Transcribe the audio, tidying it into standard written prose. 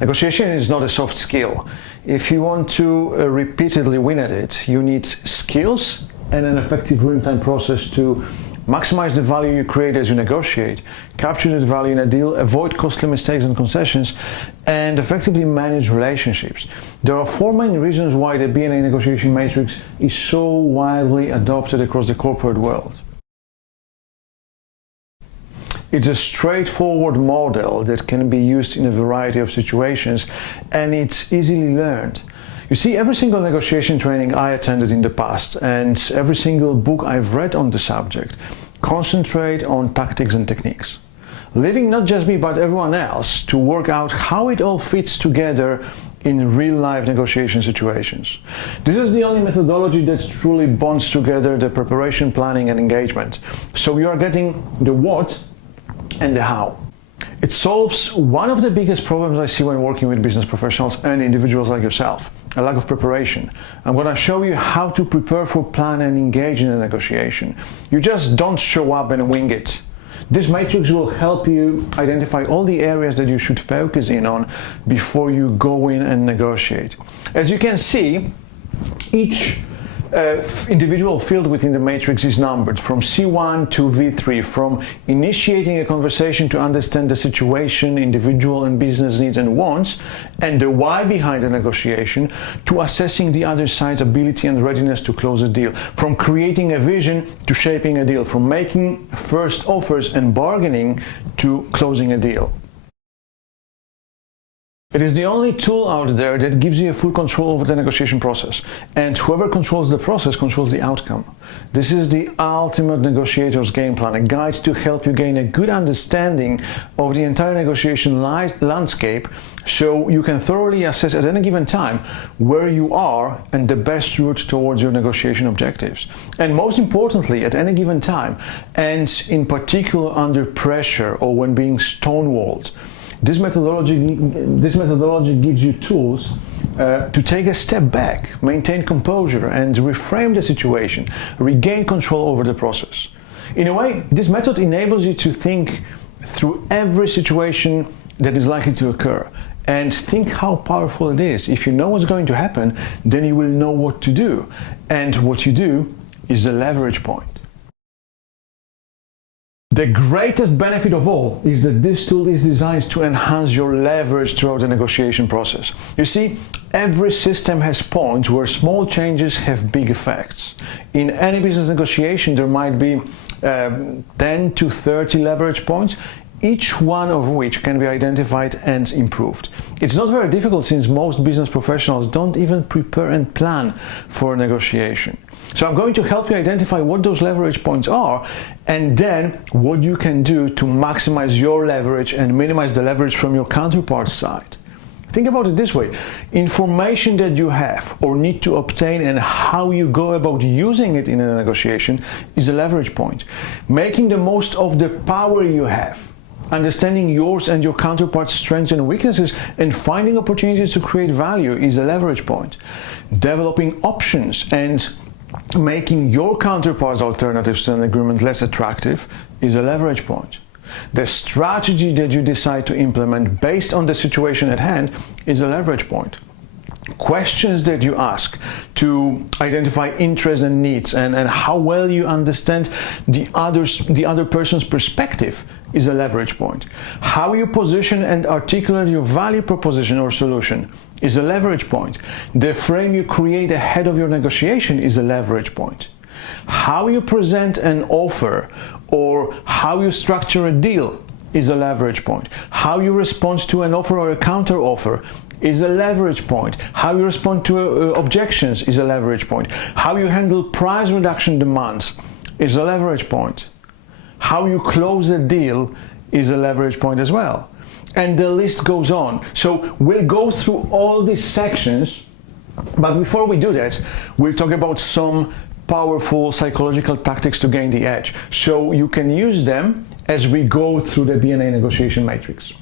Negotiation is not a soft skill. If you want to repeatedly win at it, you need skills and an effective real-time process to maximize the value you create as you negotiate, capture that value in a deal, avoid costly mistakes and concessions, and effectively manage relationships. There are 4 main reasons why the BNA Negotiation Matrix is so widely adopted across the corporate world. It's a straightforward model that can be used in a variety of situations, and it's easily learned. You see, every single negotiation training I attended in the past and every single book I've read on the subject concentrate on tactics and techniques, leaving not just me but everyone else to work out how it all fits together in real-life negotiation situations. This is the only methodology that truly bonds together the preparation, planning and engagement. So you are getting the what and the how. It solves one of the biggest problems I see when working with business professionals and individuals like yourself, a lack of preparation. I'm going to show you how to prepare for, plan and engage in a negotiation. You just don't show up and wing it. This matrix will help you identify all the areas that you should focus in on before you go in and negotiate. As you can see, each individual field within the matrix is numbered from C1 to V3, from initiating a conversation to understand the situation, individual and business needs and wants, and the why behind the negotiation, to assessing the other side's ability and readiness to close a deal, from creating a vision to shaping a deal, from making first offers and bargaining to closing a deal. It is the only tool out there that gives you a full control over the negotiation process, and whoever controls the process controls the outcome. This is the ultimate negotiator's game plan, a guide to help you gain a good understanding of the entire negotiation landscape so you can thoroughly assess at any given time where you are and the best route towards your negotiation objectives. And most importantly, at any given time, and in particular under pressure or when being stonewalled. This methodology gives you tools to take a step back, maintain composure and reframe the situation, regain control over the process. In a way, this method enables you to think through every situation that is likely to occur and think how powerful it is. If you know what's going to happen, then you will know what to do, and what you do is a leverage point. The greatest benefit of all is that this tool is designed to enhance your leverage throughout the negotiation process. You see, every system has points where small changes have big effects. In any business negotiation, there might be 10 to 30 leverage points, each one of which can be identified and improved. It's not very difficult since most business professionals don't even prepare and plan for a negotiation. So I'm going to help you identify what those leverage points are and then what you can do to maximize your leverage and minimize the leverage from your counterpart's side. Think about it this way: information that you have or need to obtain and how you go about using it in a negotiation is a leverage point. Making the most of the power you have, understanding yours and your counterpart's strengths and weaknesses, and finding opportunities to create value is a leverage point. Developing options and making your counterpart's alternatives to an agreement less attractive is a leverage point. The strategy that you decide to implement based on the situation at hand is a leverage point. Questions that you ask to identify interests and needs and how well you understand the other person's perspective is a leverage point. How you position and articulate your value proposition or solution is a leverage point. The frame you create ahead of your negotiation is a leverage point. How you present an offer or how you structure a deal is a leverage point. How you respond to an offer or a counter offer is a leverage point. How you respond to objections is a leverage point. How you handle price reduction demands is a leverage point. How you close a deal is a leverage point as well. And the list goes on. So we'll go through all these sections, but before we do that, we'll talk about some powerful psychological tactics to gain the edge, so you can use them as we go through the BNA Negotiation Matrix.